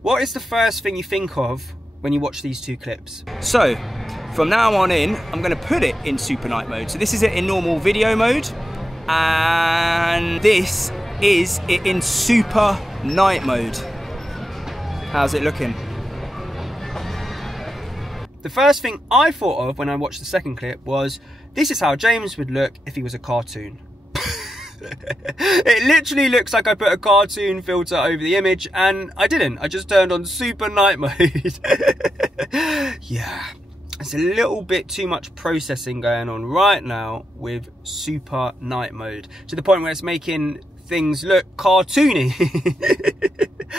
What is the first thing you think of when you watch these two clips? So, from now on in, I'm going to put it in super night mode. So this is it in normal video mode, and this is it in super night mode. How's it looking? The first thing I thought of when I watched the second clip was, this is how James would look if he was a cartoon. It literally looks like I put a cartoon filter over the image, and I didn't. I just turned on super night mode. Yeah, it's a little bit too much processing going on right now with super night mode, to the point where it's making things look cartoony.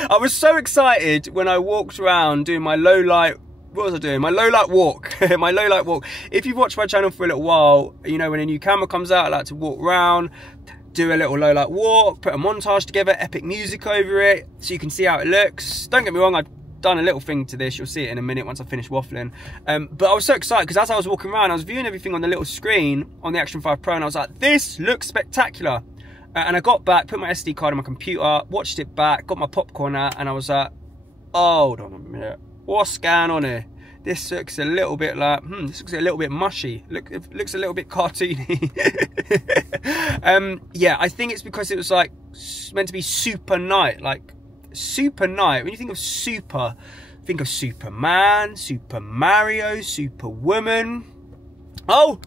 I was so excited when I walked around doing my low light. What was I doing? My low light walk. My low light walk. If you've watched my channel for a little while, you know when a new camera comes out, I like to walk around, do a little low light walk, put a montage together, epic music over it, so you can see how it looks. Don't get me wrong, I've done a little thing to this. You'll see it in a minute once I finish waffling. But I was so excited because as I was walking around, I was viewing everything on the little screen on the Action 5 Pro, and I was like, this looks spectacular. And I got back, put my SD card on my computer, watched it back, got my popcorn out, and I was like, oh, hold on a minute. What's going on here? This looks a little bit like, this looks a little bit mushy. It looks a little bit cartoony. Yeah, I think it's because it was like meant to be super night. Like super night. When you think of super, think of Superman, Super Mario, Superwoman. Oh,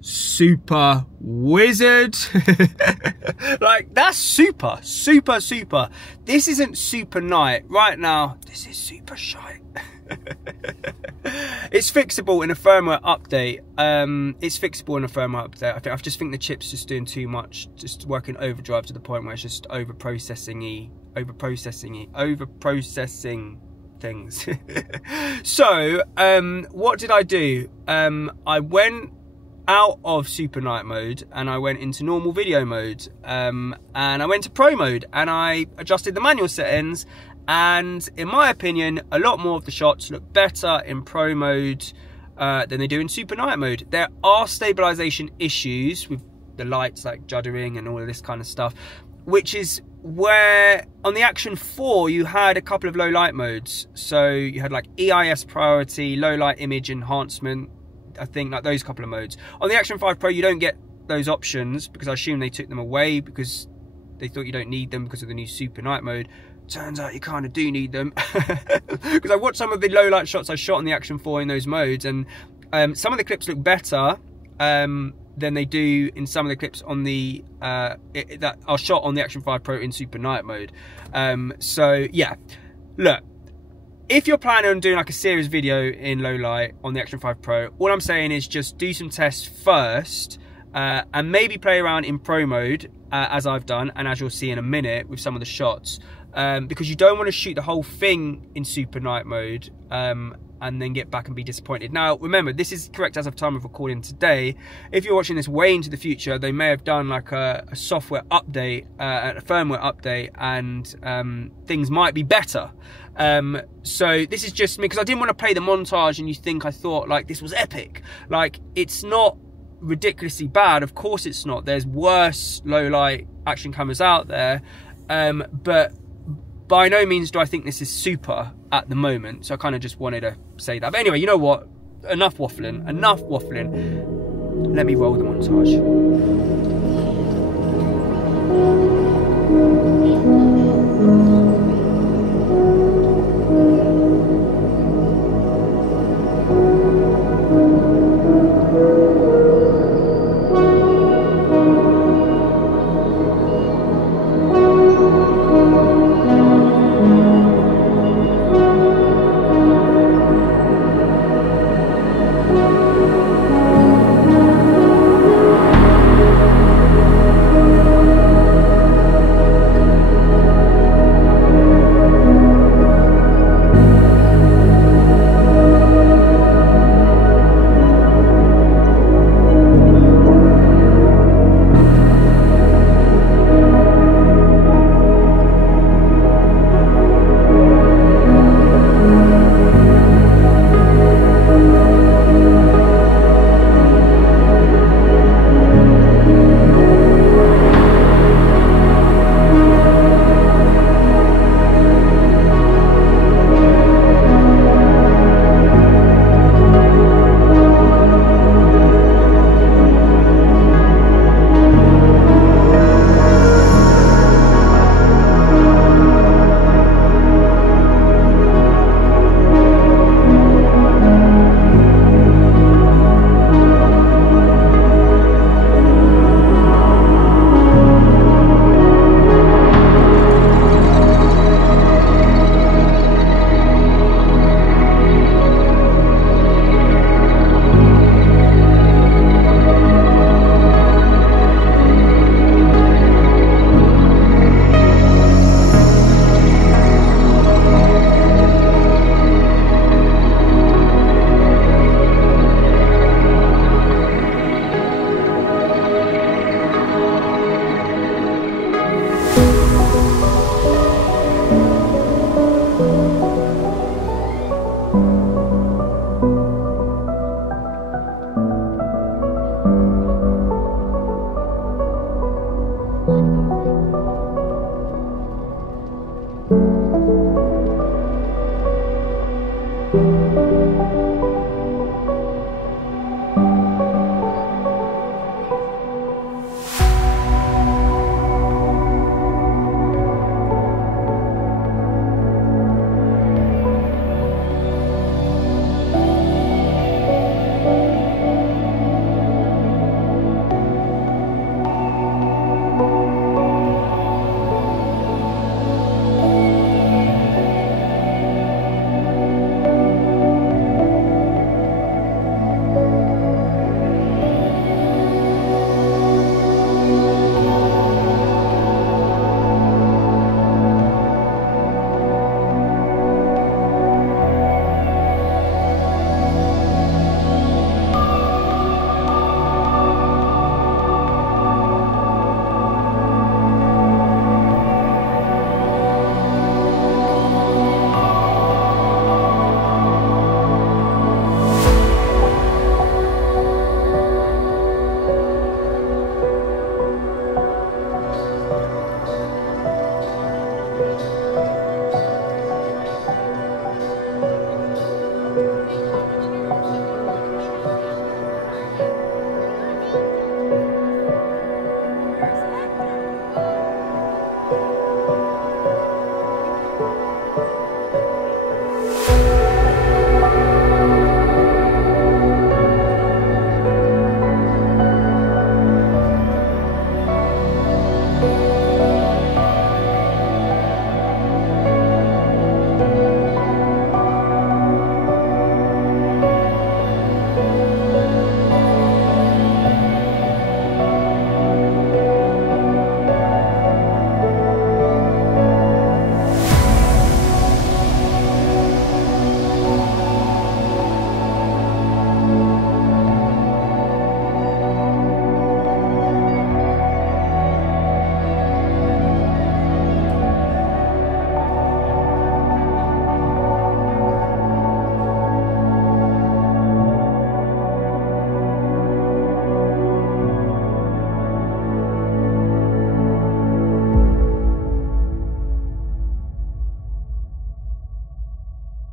super wizard. Like that's super. This isn't super night right now. This is super shite. It's fixable in a firmware update. I just think the chip's just doing too much, just working overdrive to the point where it's just over processing things. So what did I do? I went out of super night mode and I went into normal video mode, and I went to pro mode and I adjusted the manual settings, and in my opinion a lot more of the shots look better in pro mode than they do in super night mode. There are stabilization issues with the lights, like juddering and all of this kind of stuff, which is where on the Action 4 you had a couple of low light modes. So you had like EIS priority, low light image enhancement, I think, like those couple of modes. On the Action 5 Pro you don't get those options, because I assume they took them away because they thought you don't need them because of the new super night mode. Turns out you kind of do need them. Because I watched some of the low light shots I shot on the Action 4 in those modes, and some of the clips look better than they do in some of the clips on the that are shot on the Action 5 Pro in super night mode. So yeah, look, if you're planning on doing like a serious video in low light on the Action 5 Pro, all I'm saying is just do some tests first, and maybe play around in pro mode as I've done, and as you'll see in a minute with some of the shots, because you don't want to shoot the whole thing in super night mode and then get back and be disappointed. Now remember, this is correct as of time of recording today. If you're watching this way into the future, they may have done like a software update, a firmware update, and things might be better. So this is just me, because I didn't want to play the montage and you think I thought like this was epic. Like, it's not ridiculously bad, of course it's not. There's worse low light action cameras out there, but by no means do I think this is super at the moment. So I kind of just wanted to say that. But anyway, you know what? Enough waffling. Let me roll the montage.